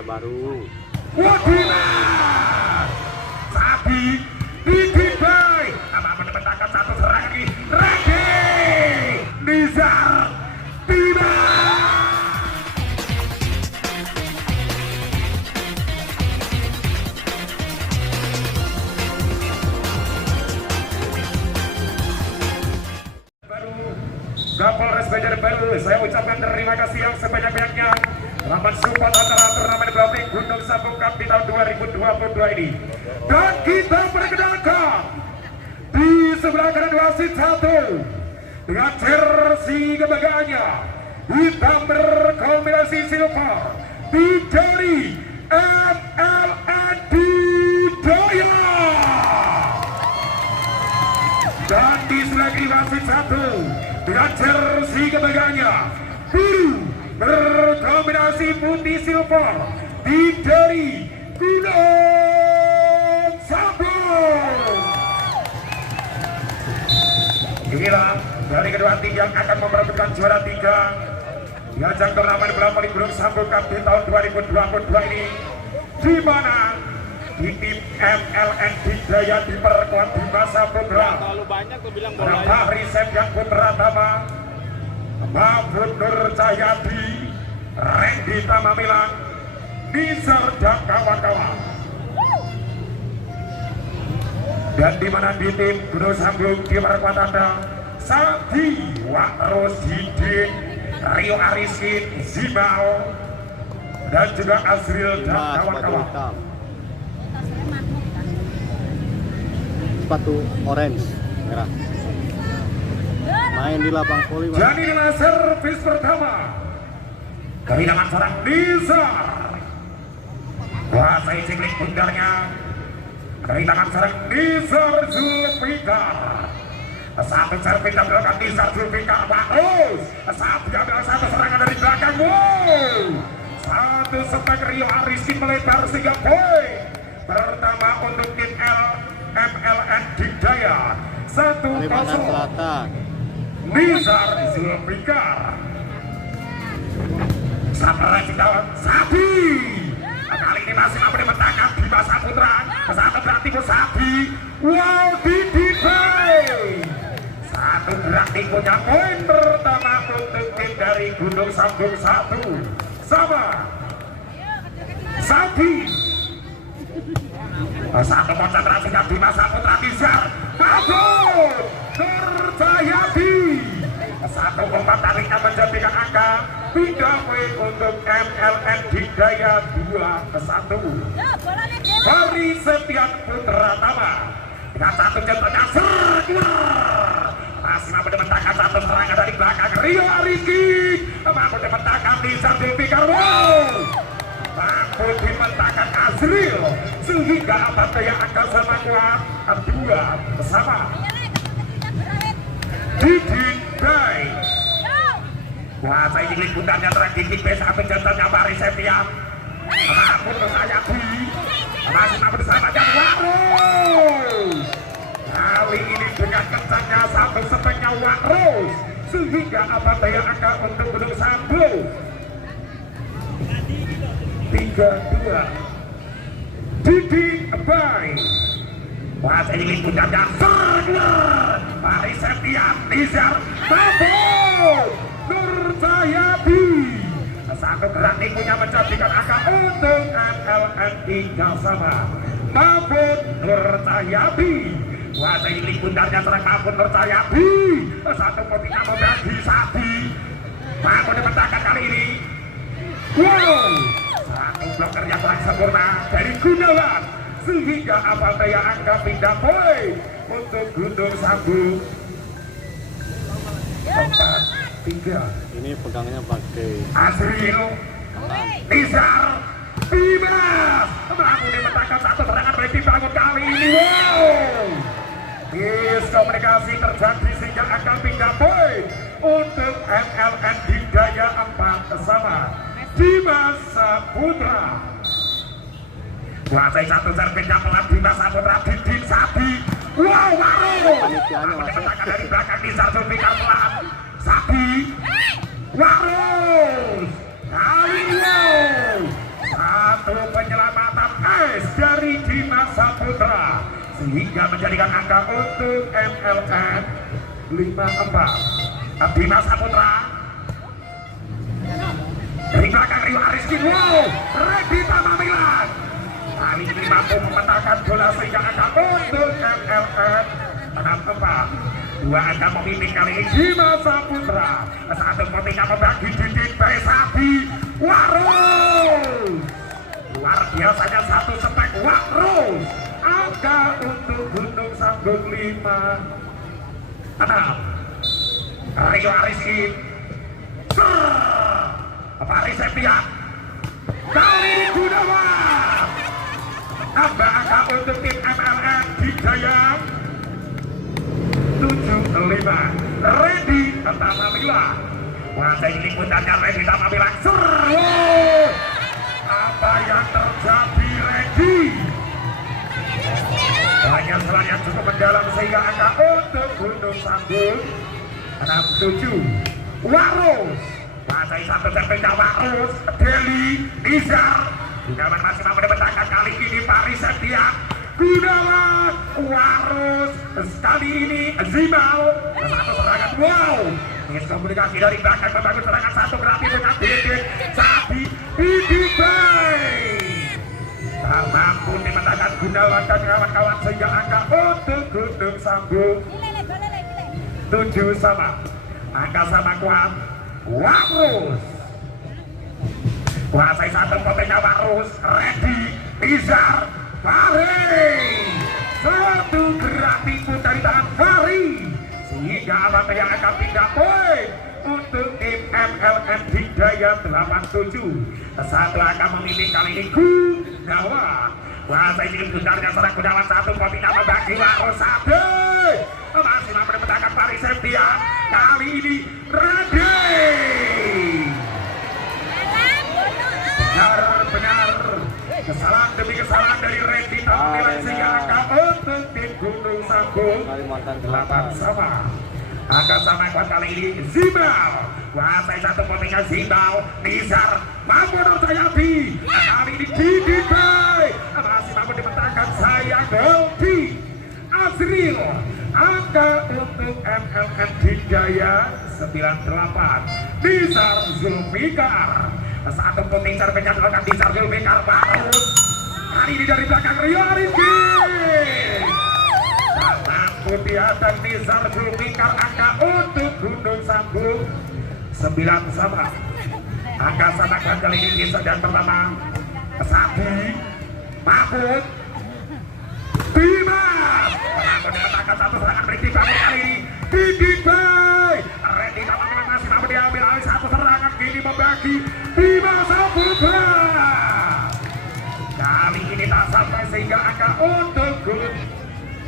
pemain baru. Wadilah Sabi Didibai apa menempatkan satu serangan lagi Regi Nizar Tina Kapolres Banjarbaru, saya ucapkan terima kasih yang sebanyak-banyaknya telah mensupport acara turnamen bowling Gunung Sambung Cup di tahun 2022 ini. Dan kita perkenalkan di sebelah kanan wasit satu dengan jersey kebanggaannya hitam berkombinasi silver dari MLN Daya. Dan di sebelah kiri wasit satu dengan jersey kebanggaannya biru berkombinasi putih silver dari Gunung Sambung. Inilah dari kedua tim yang akan memperebutkan juara 3 di ajang turnamen bola voli Gunung Sambung Cup di tahun 2022 ini, di mana di tim MLN Daya diperkuat di masa putra Fahri Septian Putra Tama, Mahfud Nur Cahyadi, Randy Tamamilan, Nizar dan kawan-kawan. Dan di mana di tim Gunung Sambung diperkuat ada Sadi Wakros Hidin, Rio Arisin, Zibao, dan juga Azril dan kawan-kawan. Sepatu orange merah, main di lapang voli. Jadi inilah servis pertama kehilangan seorang Nizar, kuasai ciklik pundarnya, kehilangan seorang Nizar Zulfikar. Satu servis yang dilakukan Nizar Zulfikar, bagus. Saat diambil satu serangan dari belakang, wow. Satu sepak Rio Arisin melebar sehingga poin pertama untuk tim MLN Daya 1-0. Nizar Zulfikar. Sabar kawan Sabi. Kali ini masih mampu dimentangkan di masa putra. Satu gerak tipu Sabi. Wow, Didibai. Satu gerak tipunya poin pertama untuk tim dari Gunung Sambung 1 sama Sabi. Satu konsentrasinya di masa putra Nizar. Mahfud Nur Cahyadi. Satu umpan tariknya menjadikan angka pindah poin untuk MLN Daya 2-1. Fahri Septian Putra Tama dengan satu jatuhnya serglar. Masih mampu dimentangkan satu serangan dari belakang Rio Arisin. Mampu dimentangkan Nizar Zulfikar. Mampu dimentangkan Azril sehingga apa daya angka sama kuat 2-sama. Didibai kuasai ciklik pundarnya tergigit besar penjatuhannya Fahri Septian. Mampu Cahyadi masih mampu diselamatkan Wakros. Kali ini dengan kencangnya satu speknya Wakros sehingga apa daya angka untuk Gunung Sambung 3-2. Didibai kuasai ciklik pundarnya serglar. Fahri Septian, Nizar, Mahfud Nur Cahyadi. Satu gerak tipunya menjadikan angka untuk MLN 3-sama. Mahfud Nur Cahyadi kuasai ciklik pundarnya serang Mahfud Nur Cahyadi. Satu kopinya membagi Sabi. Mampu dimentangkan kali ini. Wow, satu bloker yang kurang sempurna dari Gunawan sehingga apa daya angka pindah poin untuk Gunung Sambung 4-3. Ini pegangnya pakai Azril, Nizar, Bebas. Mampu dimentangkan satu serangan baik dibangun kali ini. Wow, miskomunikasi terjadi sehingga angka pindah poin untuk MLN Daya 4-sama. Dimas Saputra kuasai satu servisnya pelan Dimas Saputra. Didin Sabi. Wow, Wakros dari belakang Nizar Zulfikar pelan Sabi. Wakros kali ini wow. sehingga menjadikan angka untuk MLN 54. Bima Saputra dari belakang Rio Ariski. Wow, Redi Tamamilan kali ini mampu memetakan bola sehingga angka untuk MLN 64. Dua angka memimpin kali ini Bima Saputra. Satu ketika membagi Didit Besabi Warus. Luar biasanya satu spek Warus. Angka untuk Gunung Sanggung 5-6. Rio Ariski. Paris Septian. Kali ini Gunawan. Tambah angka untuk tim MLN Hidayat 75. Redi Tamamila. Masa ini putarnya Redi Tamamila. Apa yang terjadi Redi? Hanya selang yang cukup mendalam sehingga angka untuk Gunung Sanggung 67. Warus. Masa satu terpecah Warus. Deli Nizar. Gunawan masih mampu dibentangkan kali ini Paris Septian. Gunawan Warus. Sekali ini Zimal. Satu serangan. Wow. Komunikasi dari belakang membangun serangan satu berarti dengan Didit Sabi Bay. Tak mampu dibentangkan Gunawan dan kawan-kawan sehingga angka untuk Gunung Sanggung 7 sama. Angka sama kuat. Warus. Kuasai satu potennya Warus. Redi Izar Fahri. Satu gerak tipu dari tangan Fahri sehingga alat yang akan pindah poin untuk tim MLN Hidayat 87. Satu angka memimpin kali ini Gunawan. Kuasai ini benarnya serang Gunawan satu potennya membagi Warus Sabi. Masih mampu mendapatkan Paris Septian. Kali ini Redi. Benar-benar kesalahan demi kesalahan dari Redi Tamamilan sehingga angka untuk tim Gunung Sanggung 8 sama. Angka sama kuat kali ini Zimbal. Kuasai satu potennya Zimbal. Nizar mampu Nurjayati. Kali ini Didit Bay. Masih mampu dibentangkan sayang Doldi Azril. Angka untuk MLN Hidayat 98. Nizar Zulfikar. Satu pemincar pencatatkan Nizar Zulfikar Warus. Kali ini dari belakang Rio Ariski. Mampu dihajar Nizar Zulfikar. Angka untuk Gunung Sanggung 9 sama. Angka sama kali ini Nizar dan pertama Sabi Mahmud Bima. Mampu dipetahkan satu serangan berikut kali ini Didit Bay. Redi Tamamilan masih mampu diambil alih satu serangan kini membagi Bima Saputra. Kali ini tak sampai sehingga angka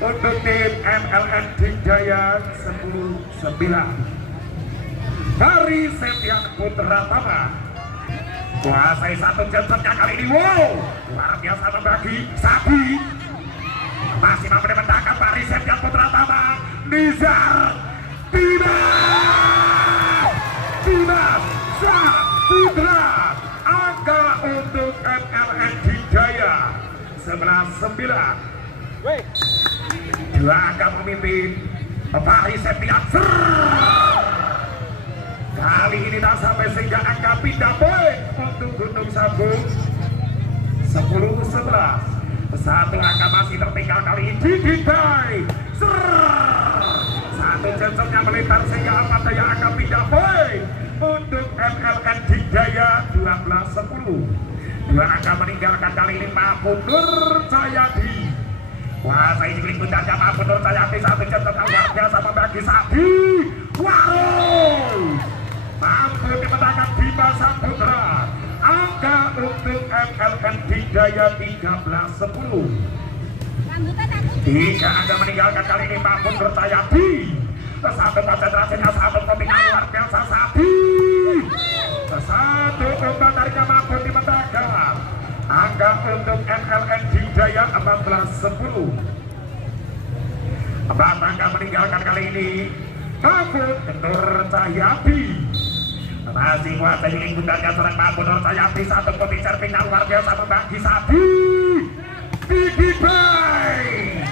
untuk tim MLN Hidayat 10-9. Paris Septian Putra Tama. Kuasai satu jemputnya kali ini. Wow, luar biasa membagi Sabi. Masih mampu dibentangkan Paris Septian Putra Tama. Nizar Dimas Saputra. Angka untuk MLN Hidayat 11-9. Dua angka memimpin Paris Septian. Kali ini tak sampai sehingga angka pindah poin untuk Gunung Sanggung 10-11. Satu angka masih tertinggal kali ini Didit Bay. Satu jemputnya melebar sehingga amat daya angka pindah poin untuk MLN Hidayat 12-10. Dua angka meninggalkan kali ini Mahmud Nurjayati. Kuasai diklik pundarnya Mahmud Nurjayati. Satu jemput luar biasa membagi Sabi Warus. Mampu dipetahkan Bima Saputra. Angka untuk MLN Hidayat 13-10. Tiga angka meninggalkan kali ini Mahmud Nurjayati. Satu konsentrasinya satu kombinasi luar biasa Sabi. Satu umpan dari Mahmud dipetahkan. Angka untuk MLN Hidayat 14-10. Empat angka meninggalkan kali ini Mahmud Nurjayati. Masih kuat ini gunanya serang Mahmud Nurjayati. Satu pembicar pindah luar biasa membagi Sabi Didit Bay.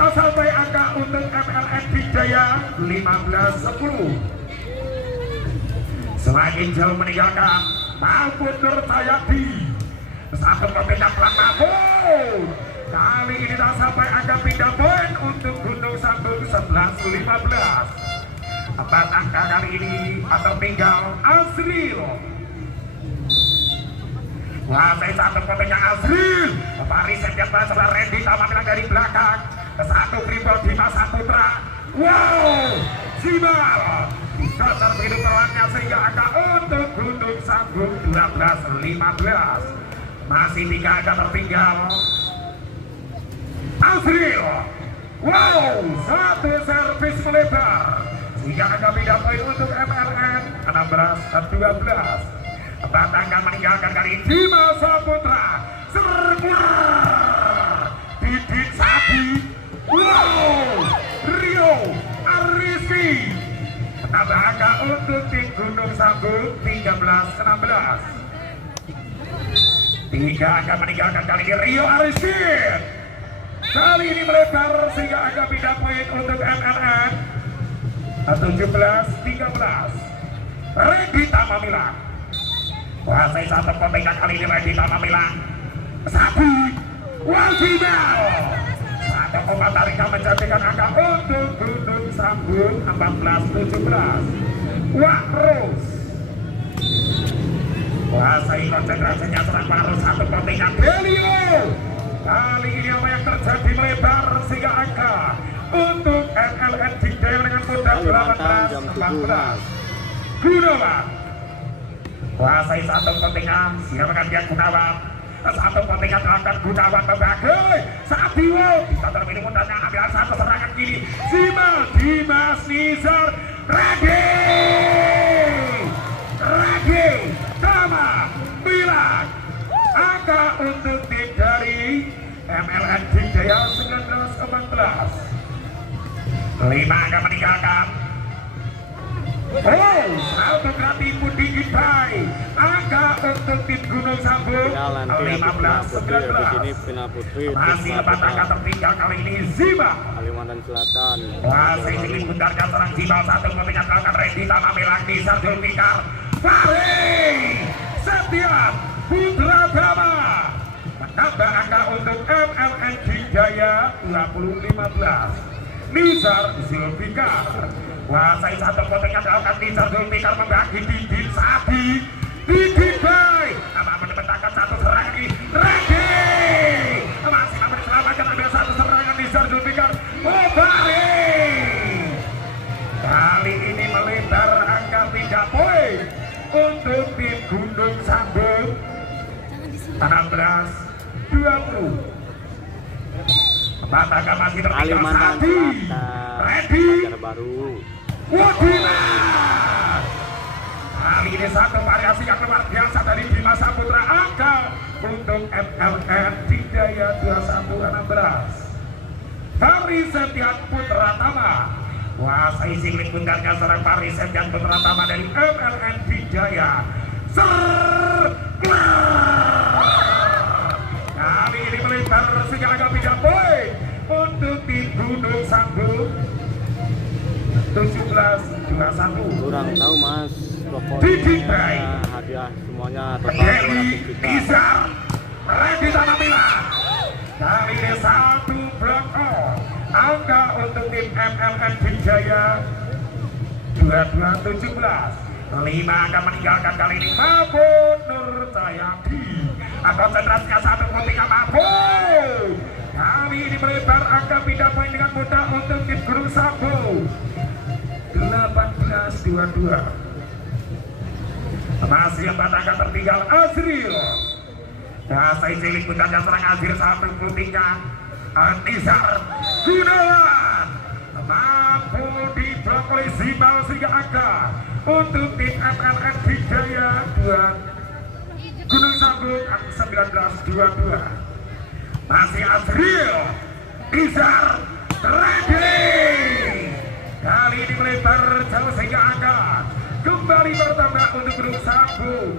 tak sampai angka untuk MLN Wijaya 15-10. Semakin jauh meninggalkan Mahfud Nur Jayadi. Satu pemindah pelan Mahfud. Kali ini tak sampai angka pindah poin untuk Gunung Sambung 11-15. Empat angka kali ini atau tinggal Azril. Kuasai satu kopinya Azril. Pariset yang berasal Randy tampilan dari belakang. Satu dribble Dimas Saputra. Wow, Zimal Doter begitu pelannya sehingga angka untuk Gunung Sambung 12-15. Masih 3 angka tertinggal Azril. Wow, satu servis melebar sehingga angka pindah poin untuk MLN 16-12. Empat angka meninggalkan kali Dimas Saputra. Serbuar Didit Sabi. Wow, Rio Ariski. Tambah angka untuk tim Gunung Sambung 13-16. 3 angka meninggalkan kali ini Rio Ariski. Kali ini melebar sehingga angka pindah poin untuk MLN 17-13. Randy Tamamilang. Kuasai satu kontingen kali ini Randy Tamamilang. Sabi Wajibal. Satu komentar yang menjadikan angka untuk Gunung Sambung 14-17. Wak Rus. Kuasai konsentrasinya serang baru satu kontingen Delio. Kali ini apa yang terjadi melebar sehingga angka untuk MLN Wijaya dengan mudah 18-14. Gunawan. Kuasai satu kontingen siapkan dia Gunawan. Satu kontingen akan Gunawan membagai Sabiwo. Bisa terpilih mudahnya ambil satu serangan kiri. Zimal Dimas Nizar Ragi Tama Milan. Angka untuk tim dari MLN Wijaya 19-14. 5 angka meninggalkan. Oh, satu kali pun dingin baik. Angka untuk tim Gunung Sambung 15-19. Masih 4 angka tertinggal kali ini Zima Kalimantan Selatan. masih ingin bentarkan serang Zima. Satu kontingen melakukan Randy Tamamilang di Sarjul Pikar. Fahri Setiap Putra Dama menambah angka untuk MLN Wijaya 20-15. Nizar Zulfikar. Kuasai satu kontingen melakukan Nizar Zulfikar membagi Didit Sabi. Didit baik. Nama menempatkan satu serangan ini Randy. Masih akan diselamatkan ambil satu serangan Nizar Zulfikar. Fahri. Kali ini melebar angka 3 poin untuk tim Gunung Sambung 16-20. Empat angka masih tertinggal Kalimantan Sabi Randy baru. Wadina. Kali ini satu variasi yang luar biasa dari Dimas Saputra. Angka untuk MLN Wijaya 21-16. Fahri Setian Putra Tama. Kuasai singling bundarnya serang Fahri Setian Putra Tama dari MLN Wijaya. Kali ini melebar sehingga agak pindah poin untuk tim Gunung Sambung 17-21. Kurang tahu mas. Didit Pokoknya baik. hadiah semuanya total Deli 200 juta. Nizar Randy Tamamilang. Kali ini satu blok O. Angka untuk tim MLN Wijaya 22-17. 5 angka meninggalkan kali ini Mahfud Nur Jayadi. Konsentrasinya satu kontingen Mahfud. Kali ini melebar angka pindah poin dengan mudah untuk tim Gunung Sambung 18-22. Masih 4 angka tertinggal Azril. Kuasai cilik puncaknya serang Azril satu putingnya Nizar Gunawan. Mampu diblok oleh Zimal sehingga angka untuk tim MLN Wijaya 2 Gunung Sambung 19-22. Masih Azril Nizar Randy. Kali ini melebar jauh sehingga angka kembali bertambah untuk Gunung Sambung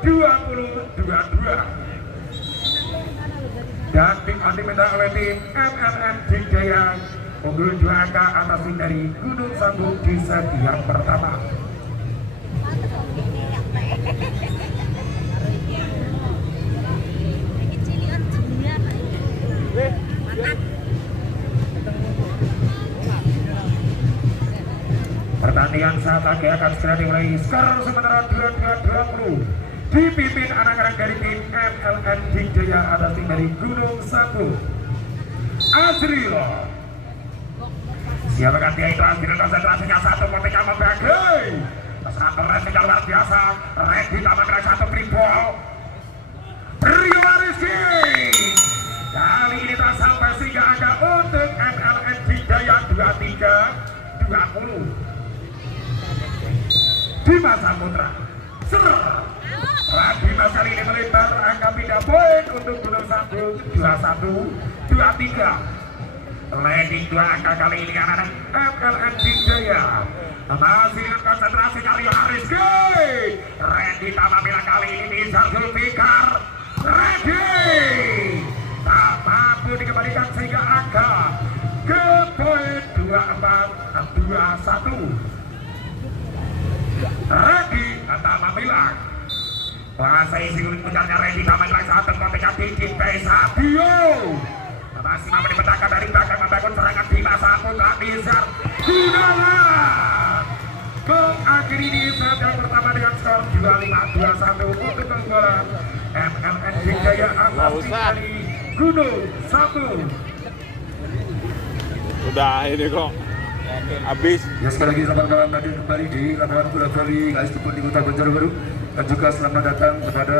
20-22. dan tim diminta oleh tim MLM Jaya unggul 2 angka atas tim dari Gunung Sambung di set yang pertama. Pertandingan saat lagi akan segera dimulai. Skor sementara 22-20 dipimpin anak-anak dari tim MLN Jaya atas tim dari Gunung Sambung. Azril, siapakah dia itu? Azril konsentrasinya satu ketika membagi sangat keren yang luar biasa. Ready tambahkan satu triple Rio Rizky. Kali ini telah sampai sehingga angka untuk MLN Jaya 23-20. Dimas Saputra Dimas kali ini melebar angka pindah poin untuk Gunung Sambung 21-23. Leading 2 angka kali ini anak-anak MLN Jaya masih dengan konsentrasi kali Rizky. Ready tampil kali ini bisa Zulfikar. Ready tak mampu dikembalikan sehingga angka ke poin 24-21. Ready kata Mamilang bahasa isi puncaknya. Ready sama lagi satu ketika Didin Pesadio masih mampu dipecahkan dari belakang membangun serangan Dimas Saputra Nizar Gunawan mengakhiri di set yang pertama dengan skor 25-21 untuk keunggulan MLN Jaya atas tim dari Gunung Sambung. Udah ini kok habis. Ya, sekali lagi selamat datang kembali di lapangan bola voli guys, di Kota Banjarbaru, dan juga selamat datang kepada